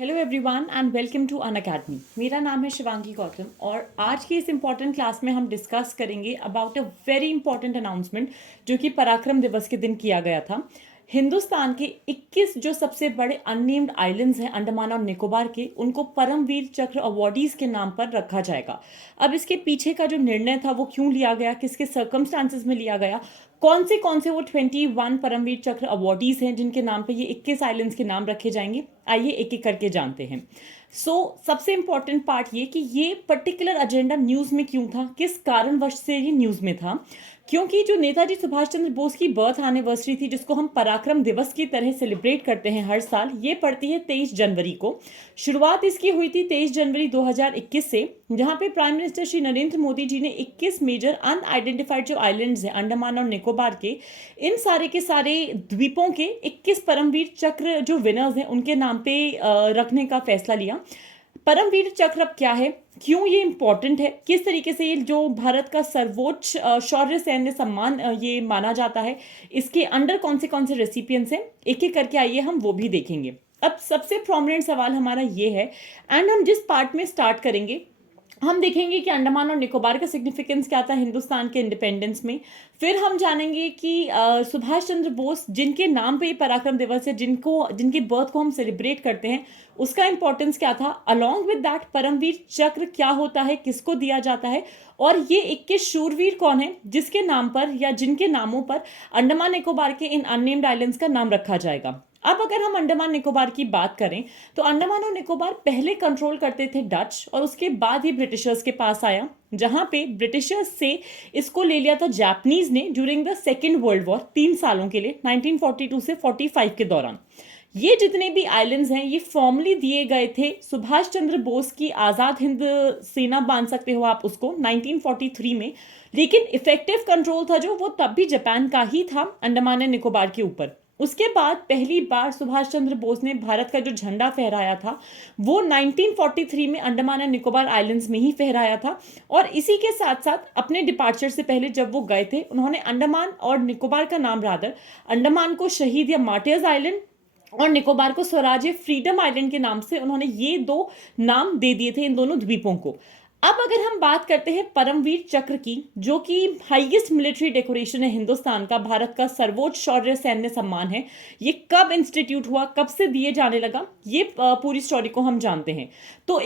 Hello everyone and welcome to Unacademy. मेरा नाम है शिवांगी गौतम और आज की इस इम्पॉर्टेंट क्लास में हम डिस्कस करेंगे about a very important announcement जो कि पराक्रम दिवस के दिन किया गया था। हिंदुस्तान के 21 जो सबसे बड़े अननेम्ड आइलैंड्स हैं अंडमान और निकोबार के, उनको परमवीर चक्र अवॉर्डीज के नाम पर रखा जाएगा। अब इसके पीछे का जो निर्णय था वो क्यों लिया गया, किसके सर्कमस्टांसेस में लिया गया, कौन से वो 21 परमवीर चक्र अवॉर्डीज हैं जिनके नाम पे ये 21 आइलैंड्स के नाम रखे जाएंगे, आइए एक एक करके जानते हैं। सबसे इंपॉर्टेंट पार्ट ये कि ये पर्टिकुलर एजेंडा न्यूज में क्यों था, किस कारणवश से ये न्यूज में था। क्योंकि जो नेताजी सुभाष चंद्र बोस की बर्थ एनिवर्सरी थी, जिसको हम पराक्रम दिवस की तरह सेलिब्रेट करते हैं हर साल, ये पड़ती है 23 जनवरी को। शुरुआत इसकी हुई थी 23 जनवरी 2021 से, जहां पे प्राइम मिनिस्टर श्री नरेंद्र मोदी जी ने 21 मेजर अनआइडेंटिफाइड जो आइलैंड्स हैं अंडमान और निकोबार के, इन सारे के सारे द्वीपों के 21 परमवीर चक्र जो विनर्स हैं उनके नाम पे रखने का फैसला लिया। परमवीर चक्र अब क्या है, क्यों ये इंपॉर्टेंट है, किस तरीके से ये जो भारत का सर्वोच्च शौर्य सैन्य सम्मान ये माना जाता है, इसके अंडर कौन से रेसिपिएंट्स हैं, एक एक करके आइए हम वो भी देखेंगे। अब सबसे प्रोमिनेंट सवाल हमारा ये है, एंड हम जिस पार्ट में स्टार्ट करेंगे हम देखेंगे कि अंडमान और निकोबार का सिग्निफिकेंस क्या था हिंदुस्तान के इंडिपेंडेंस में। फिर हम जानेंगे कि सुभाष चंद्र बोस जिनके नाम पे ये पराक्रम दिवस है, जिनकी बर्थ को हम सेलिब्रेट करते हैं, उसका इंपॉर्टेंस क्या था। अलॉन्ग विद दैट परमवीर चक्र क्या होता है, किसको दिया जाता है, और ये 21 शूरवीर कौन है जिसके नाम पर या जिनके नामों पर अंडमान निकोबार के इन अननेम्ड आइलैंड्स का नाम रखा जाएगा। अब अगर हम अंडमान निकोबार की बात करें तो अंडमान और निकोबार पहले कंट्रोल करते थे डच, और उसके बाद ही ब्रिटिशर्स के पास आया, जहां पे ब्रिटिशर्स से इसको ले लिया था जापानीज ने during the second world war 3 सालों के लिए, 1942 से 45 के दौरान। ये जितने भी आइलैंड्स हैं ये फॉर्मली दिए गए थे सुभाष चंद्र बोस की आज़ाद हिंद सेना, मान सकते हो आप उसको, 1943 में। लेकिन इफेक्टिव कंट्रोल था जो, वो तब भी जापान का ही था अंडमान एंड निकोबार के ऊपर। उसके बाद पहली बार सुभाष चंद्र बोस ने भारत का जो झंडा फहराया था वो 1943 में अंडमान एंड निकोबार आइलैंड्स में ही फहराया था। और इसी के साथ साथ अपने डिपार्चर से पहले जब वो गए थे, उन्होंने अंडमान और निकोबार का नाम रादर, अंडमान को शहीद या मार्टियर्स आइलैंड और निकोबार को स्वराज या फ्रीडम आइलैंड के नाम से उन्होंने ये 2 नाम दे दिए थे इन दोनों द्वीपों को। अब अगर हम बात करते हैं परमवीर चक्र की, जो कि हाईएस्ट मिलिट्री डेकोरेशन है हिंदुस्तान का, भारत का सर्वोच्च शौर्य सैन्य सम्मान है, ये कब इंस्टीट्यूट हुआ, कब से दिए जाने लगा, ये पूरी स्टोरी को हम जानते हैं। तो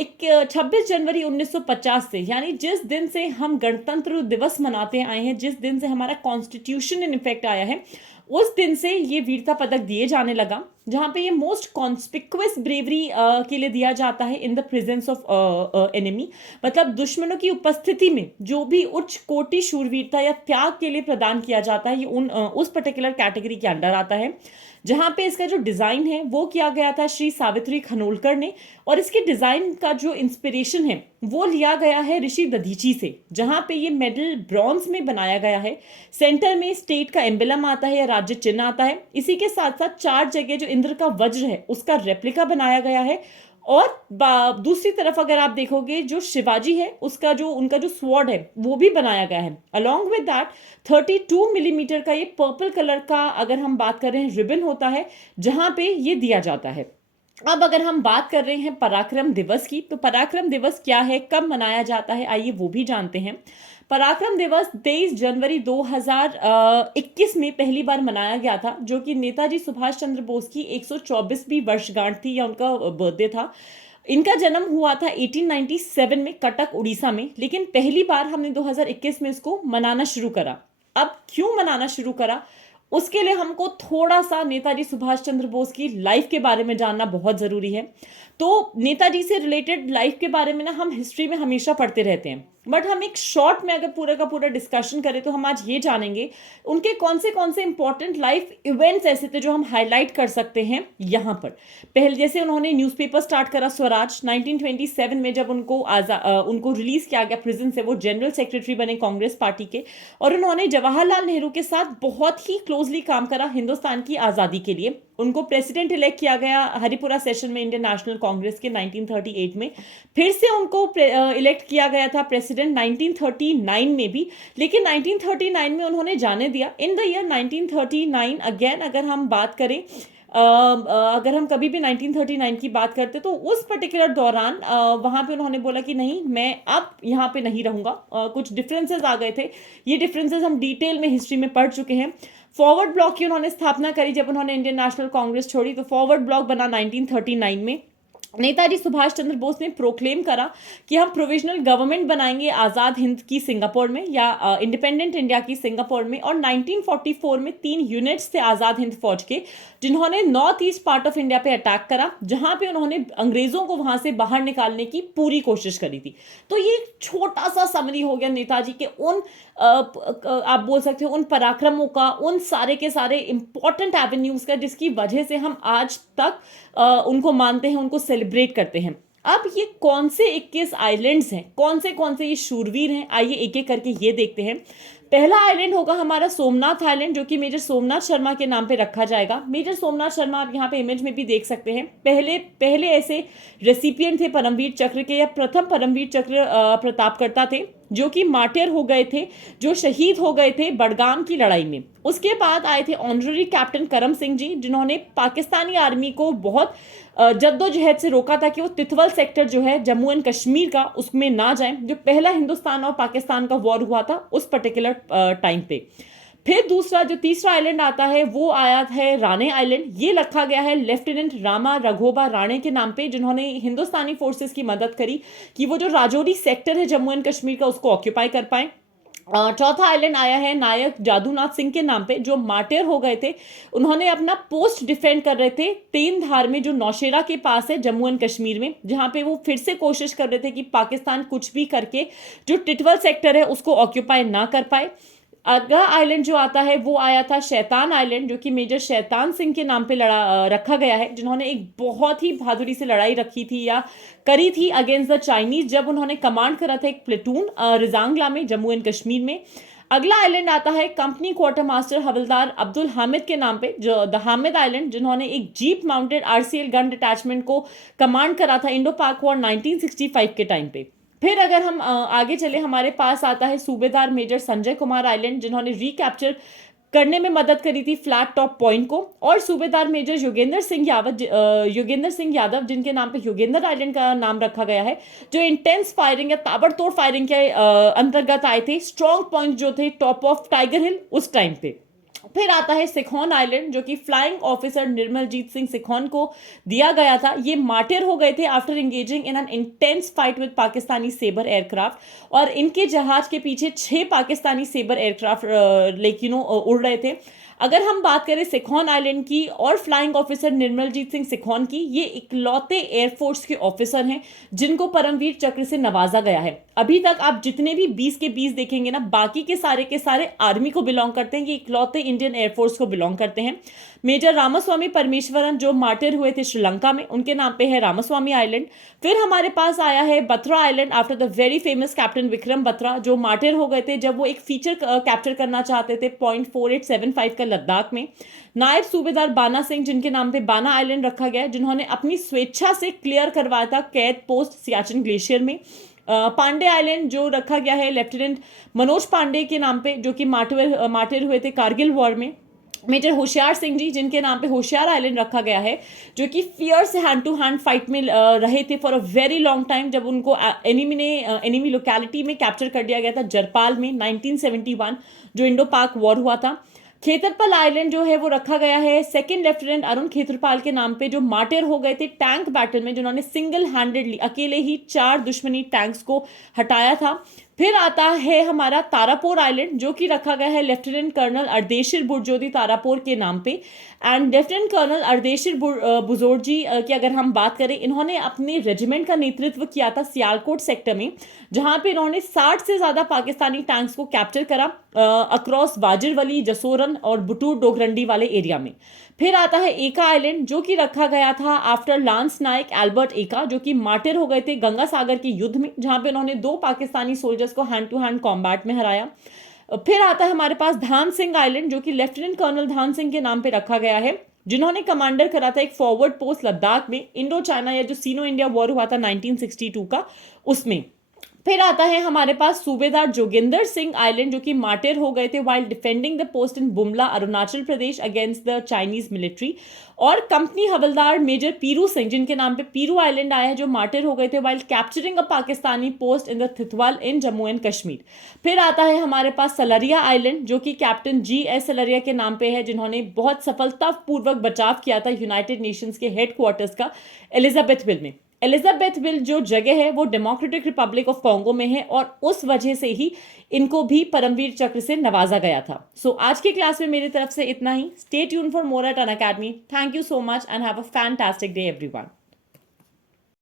26 जनवरी 1950 से, यानी जिस दिन से हम गणतंत्र दिवस मनाते आए हैं, जिस दिन से हमारा कॉन्स्टिट्यूशन इन इफेक्ट आया है, उस दिन से ये वीरता पदक दिए जाने लगा, जहां पे ये मोस्ट कॉन्स्पिक्वस ब्रेवरी के लिए दिया जाता है in the presence of enemy. मतलब दुश्मनों की उपस्थिति में जो भी उच्च कोटि शूरवीरता या त्याग के लिए प्रदान किया जाता है, ये उस पर्टिकुलर कैटेगरी के अंडर आता है। जहां पे इसका जो डिजाइन है वो किया गया था श्री सावित्री खनोलकर ने, और इसके डिजाइन का जो इंस्पिरेशन है वो लिया गया है ऋषि दधीची से, जहां पे ये मेडल ब्रॉन्ज में बनाया गया है। सेंटर में स्टेट का एम्बलम आता है या राज्य चिन्ह आता है। इसी के साथ साथ 4 जगह जो इंद्र का वज्र है उसका रेप्लिका बनाया गया है। और दूसरी तरफ अगर आप देखोगे जो शिवाजी है उसका जो उनका जो स्वॉर्ड है वो भी बनाया गया है। अलॉन्ग विद दैट 32 मिलीमीटर का ये पर्पल कलर का, अगर हम बात कर रहे हैं, रिबन होता है जहां पे ये दिया जाता है। अब अगर हम बात कर रहे हैं पराक्रम दिवस की, तो पराक्रम दिवस क्या है, कब मनाया जाता है, आइए वो भी जानते हैं। पराक्रम दिवस 23 जनवरी 2021 में पहली बार मनाया गया था, जो कि नेताजी सुभाष चंद्र बोस की 124वीं वर्षगांठ थी या उनका बर्थडे था। इनका जन्म हुआ था 1897 में कटक उड़ीसा में, लेकिन पहली बार हमने 2021 में इसको मनाना शुरू करा। अब क्यों मनाना शुरू करा, उसके लिए हमको थोड़ा सा नेताजी सुभाष चंद्र बोस की लाइफ के बारे में जानना बहुत जरूरी है। तो नेताजी से रिलेटेड लाइफ के बारे में ना हम हिस्ट्री में हमेशा पढ़ते रहते हैं, बट हम एक शॉर्ट में अगर पूरा का पूरा डिस्कशन करें तो हम आज ये जानेंगे उनके कौन से इंपॉर्टेंट लाइफ इवेंट्स ऐसे थे जो हम हाईलाइट कर सकते हैं यहाँ पर। पहले जैसे उन्होंने न्यूज़पेपर स्टार्ट करा स्वराज 1927 में, जब उनको रिलीज किया गया प्रिजन से, वो जनरल सेक्रेटरी बने कांग्रेस पार्टी के, और उन्होंने जवाहरलाल नेहरू के साथ बहुत ही क्लोजली काम करा हिंदुस्तान की आज़ादी के लिए। उनको प्रेसिडेंट इलेक्ट किया गया हरिपुरा सेशन में इंडियन नेशनल कांग्रेस के 1938 में। फिर से उनको इलेक्ट किया गया था प्रेसिडेंट 1939 में भी, लेकिन 1939 में उन्होंने जाने दिया। इन द ईयर 1939 अगेन अगर हम बात करें, अगर हम कभी भी 1939 की बात करते तो उस पर्टिकुलर दौरान वहाँ पे उन्होंने बोला कि नहीं, मैं अब यहाँ पे नहीं रहूँगा। कुछ डिफरेंसेस आ गए थे, ये डिफरेंसेस हम डिटेल में हिस्ट्री में पढ़ चुके हैं। फॉरवर्ड ब्लॉक की उन्होंने स्थापना करी जब उन्होंने इंडियन नेशनल कांग्रेस छोड़ी, तो फॉरवर्ड ब्लॉक बना 1939 में। नेताजी सुभाष चंद्र बोस ने प्रोक्लेम करा कि हम प्रोविजनल गवर्नमेंट बनाएंगे आज़ाद हिंद की सिंगापुर में, या इंडिपेंडेंट इंडिया की सिंगापुर में। और 1944 में 3 यूनिट्स थे आज़ाद हिंद फौज के, जिन्होंने north east part of India पे अटैक करा, जहां पे उन्होंने अंग्रेजों को वहां से बाहर निकालने की पूरी कोशिश करी थी। तो ये एक छोटा सा समरी हो गया नेताजी के उन आप बोल सकते हो उन पराक्रमों का, उन सारे के सारे इंपॉर्टेंट एवेन्यूज का, जिसकी वजह से हम आज तक उनको मानते हैं, उनको सेलिब्रेट करते हैं। अब ये कौन से 21 आइलैंड्स हैं, कौन से ये शूरवीर हैं, आइए एक एक करके ये देखते हैं। पहला आइलैंड होगा हमारा सोमनाथ आइलैंड, जो कि मेजर सोमनाथ शर्मा के नाम पे रखा जाएगा। मेजर सोमनाथ शर्मा आप यहाँ पे इमेज में भी देख सकते हैं, पहले ऐसे रेसिपिएंट थे परमवीर चक्र के, या प्रथम परमवीर चक्र प्रतापकर्ता थे, जो कि मार्टियर हो गए थे, जो शहीद हो गए थे बडगाम की लड़ाई में। उसके बाद आए थे ऑनररी कैप्टन करम सिंह जी, जिन्होंने पाकिस्तानी आर्मी को बहुत जद्दोजहद से रोका था कि वो तितवल सेक्टर जो है जम्मू एंड कश्मीर का, उसमें ना जाए, जो पहला हिंदुस्तान और पाकिस्तान का वॉर हुआ था उस पर्टिकुलर टाइम पे। फिर जो तीसरा आइलैंड आता है वो आया है राणे आइलैंड। ये रखा गया है लेफ्टिनेंट रामा रघोबा राणे के नाम पे, जिन्होंने हिंदुस्तानी फोर्सेस की मदद करी कि वो जो राजौरी सेक्टर है जम्मू एंड कश्मीर का, उसको ऑक्यूपाई कर पाए। चौथा आइलैंड आया है नायक जादूनाथ सिंह के नाम पे, जो मार्टियर हो गए थे। उन्होंने अपना पोस्ट डिफेंड कर रहे थे तेन धार में, जो नौशेरा के पास है जम्मू एंड कश्मीर में, जहां पे वो फिर से कोशिश कर रहे थे कि पाकिस्तान कुछ भी करके जो टिटवल सेक्टर है उसको ऑक्यूपाई ना कर पाए। अगला आइलैंड जो आता है वो आया था शैतान आइलैंड, जो कि मेजर शैतान सिंह के नाम पे रखा गया है, जिन्होंने एक बहुत ही बहादुरी से लड़ाई रखी थी या करी थी अगेंस्ट द चाइनीज, जब उन्होंने कमांड करा था एक प्लेटून रिजांगला में जम्मू एंड कश्मीर में। अगला आइलैंड आता है कंपनी क्वार्टर मास्टर हवलदार अब्दुल हामिद के नाम पे, जो द हामिद आइलैंड, जिन्होंने एक jeep mounted RCL gun detachment को कमांड करा था इंडो पाक वॉर 1965 के टाइम पे। फिर अगर हम आगे चले, हमारे पास आता है सूबेदार मेजर संजय कुमार आइलैंड, जिन्होंने रिकैप्चर करने में मदद करी थी फ्लैट टॉप पॉइंट को। और सूबेदार मेजर योगेंद्र सिंह यादव, जिनके नाम पे योगेंद्र आइलैंड का नाम रखा गया है, जो इंटेंस फायरिंग या ताबड़तोड़ फायरिंग के अंतर्गत आए थे। स्ट्रॉन्ग पॉइंट जो थे टॉप ऑफ टाइगर हिल उस टाइम पे। फिर आता है सिखोन आइलैंड, जो कि फ्लाइंग ऑफिसर निर्मलजीत सिंह सिखोन को दिया गया था। ये मार्टियर हो गए थे after engaging in an intense fight with Pakistani Sabre aircraft, और इनके जहाज के पीछे 6 पाकिस्तानी सेबर एयरक्राफ्ट उड़ रहे थे। अगर हम बात करें सिखोन आइलैंड की और फ्लाइंग ऑफिसर निर्मलजीत सिंह सिखोन की, ये इकलौते एयरफोर्स के ऑफिसर हैं जिनको परमवीर चक्र से नवाजा गया है। अभी तक आप जितने भी 20 के 20 देखेंगे ना, बाकी के सारे आर्मी को बिलोंग करते हैं, ये इकलौते इंडियन एयरफोर्स को बिलोंग करते हैं। मेजर रामास्वामी परमेश्वरन, जो मार्टियर हुए थे श्रीलंका में, उनके नाम पे है रामास्वामी आइलैंड। फिर हमारे पास आया है Batra island after the very famous captain Vikram Batra, जो मार्टियर हो गए थे जब वो एक फीचर कैप्चर करना चाहते थे पॉइंट 4875 का लद्दाख में। नायब सूबेदार बाना सिंह, जिनके नाम पे बाना आइलैंड रखा गया है, जिन्होंने अपनी स्वेच्छा से क्लियर करवाया था कैद पोस्ट सियाचिन ग्लेशियर में। पांडे आइलैंड जो रखा गया है लेफ्टिनेंट मनोज पांडे के नाम पे, जो कि मार्टियर हुए थे कारगिल वॉर में। मेजर होशियार सिंह जी, जिनके नाम पे होशियार आइलैंड रखा गया है, जो कि fierce hand to hand fight में रहे थे for a very long time, जब उनको एनिमी लोकेलिटी में कैप्चर कर दिया गया था जरपाल में 1971, जो इंडो पाक वॉर हुआ था। खेतरपाल आइलैंड जो है वो रखा गया है सेकंड लेफ्टिनेंट अरुण खेतरपाल के नाम पे, जो मार्टियर हो गए थे टैंक बैटल में, जिन्होंने सिंगल हैंडेडली अकेले ही 4 दुश्मनी टैंक्स को हटाया था। फिर आता है हमारा तारापुर आइलैंड, जो कि रखा गया है लेफ्टिनेंट कर्नल अर्देशिर बुर्जोदी तारापुर के नाम पे। एंड लेफ्टिनेंट कर्नल अर्देशिर बुजोर्जी की अगर हम बात करें, इन्होंने अपने रेजिमेंट का नेतृत्व किया था सियालकोट सेक्टर में, जहां पे इन्होंने 60 से ज्यादा पाकिस्तानी टैंक्स को कैप्चर करा अक्रॉस बाजिरवली, जसोरन और बुटूर डोगरंडी वाले एरिया में। फिर आता है एका आइलैंड, जो कि रखा गया था आफ्टर लांस नायक एल्बर्ट एका, जो कि मार्टियर हो गए थे गंगा सागर के युद्ध में, जहां पे उन्होंने 2 पाकिस्तानी सोल्जर्स को हैंड टू हैंड कॉम्बैट में हराया। फिर आता है हमारे पास धान सिंह आइलैंड, जो कि लेफ्टिनेंट कर्नल धान सिंह के नाम पे रखा गया है। जिन्होंने कमांडर करा था एक फॉरवर्ड पोस्ट लद्दाख में इंडो चाइना या जो सीनो इंडिया वॉर हुआ था 1962 का, उसमें। फिर आता है हमारे पास सूबेदार जोगिंदर सिंह आइलैंड, जो कि मार्टिर हो गए थे while defending the post in Bumla, Arunachal Pradesh, against the Chinese military. और कंपनी हवलदार मेजर पीरू सिंह, जिनके नाम पे पीरू आइलैंड आया है, जो मार्टिर हो गए थे while capturing a Pakistani post in the Tithwal in Jammu and Kashmir. फिर आता है हमारे पास सलरिया आइलैंड, जो कि कैप्टन GS सलरिया के नाम पे है, जिन्होंने बहुत सफलतापूर्वक बचाव किया था यूनाइटेड नेशंस के हेडक्वार्टर्स का एलिजाबेथविल में। एलिजाबेथविल जो जगह है वो डेमोक्रेटिक रिपब्लिक ऑफ कॉन्गो में है, और उस वजह से ही इनको भी परमवीर चक्र से नवाजा गया था। सो आज की क्लास में मेरी तरफ से इतना ही। Stay tune for more at Unacademy. Thank you so much and have a fantastic day everyone.